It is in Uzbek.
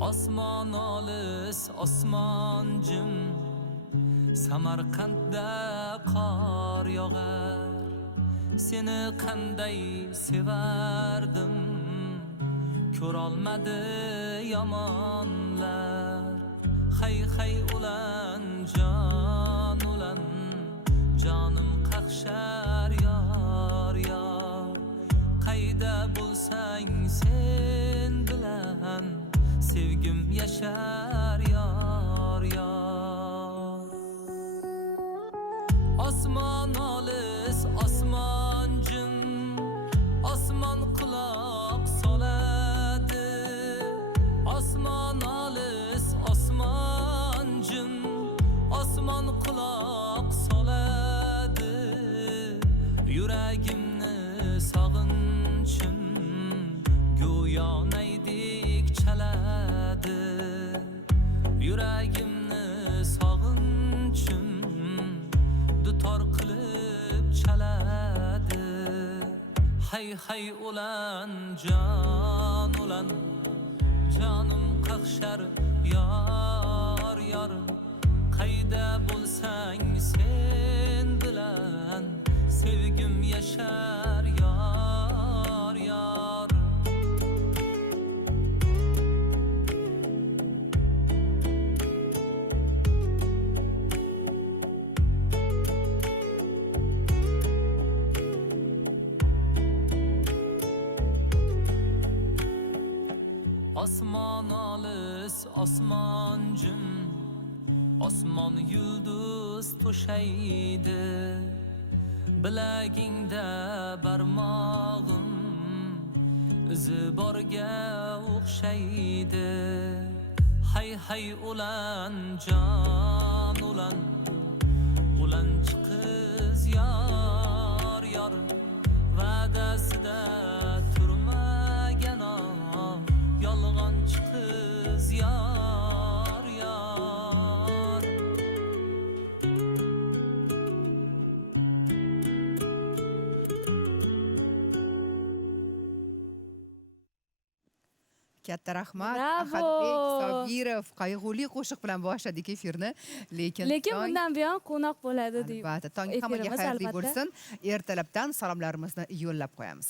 Osmon olis, osmon jim, Samarqandda qor yog'ar. Seni qanday sevardim, ko'rolmadi yomonlar. Hay ulan jon ulan, jonim qaqshar yor yor. Qayda bo'lsang sen bilan, sevgim yashar yor yor. Osmon olis, osmon jim, osmon quloq soladi. Osmon olis, osmon jim, osmon quloq soladi. Yuragimni sog'inchim go'yo naydek chaladi. Yuragimni sog'inchim dutor qilib chaladi. Hay ulan jon ulan, jonim qaqshar yor yor. Qayda bo'lsang sen bilan, sevgim yashar yor yor. Osmon olis, osmon jim, osmon yulduz to'shaydi. Bilagingda barmog'im izi borga o'xshaydi. Hay ulan jon ulan, ulanchi qiz yor yor. Va'dasida turmagan yolg'onchi qiz yor yor. Katta rahmat. Bravo. Ahadbek Sobirov qayg'uli qo'shiq bilan boshladik efirni, lekin bundan buyon qo'noq bo'ladi deb. albatta tong hammaga efirimiz xayrli albatta. bo'lsin. Ertalabdan salomlarimizni yo'llab qo'yamiz.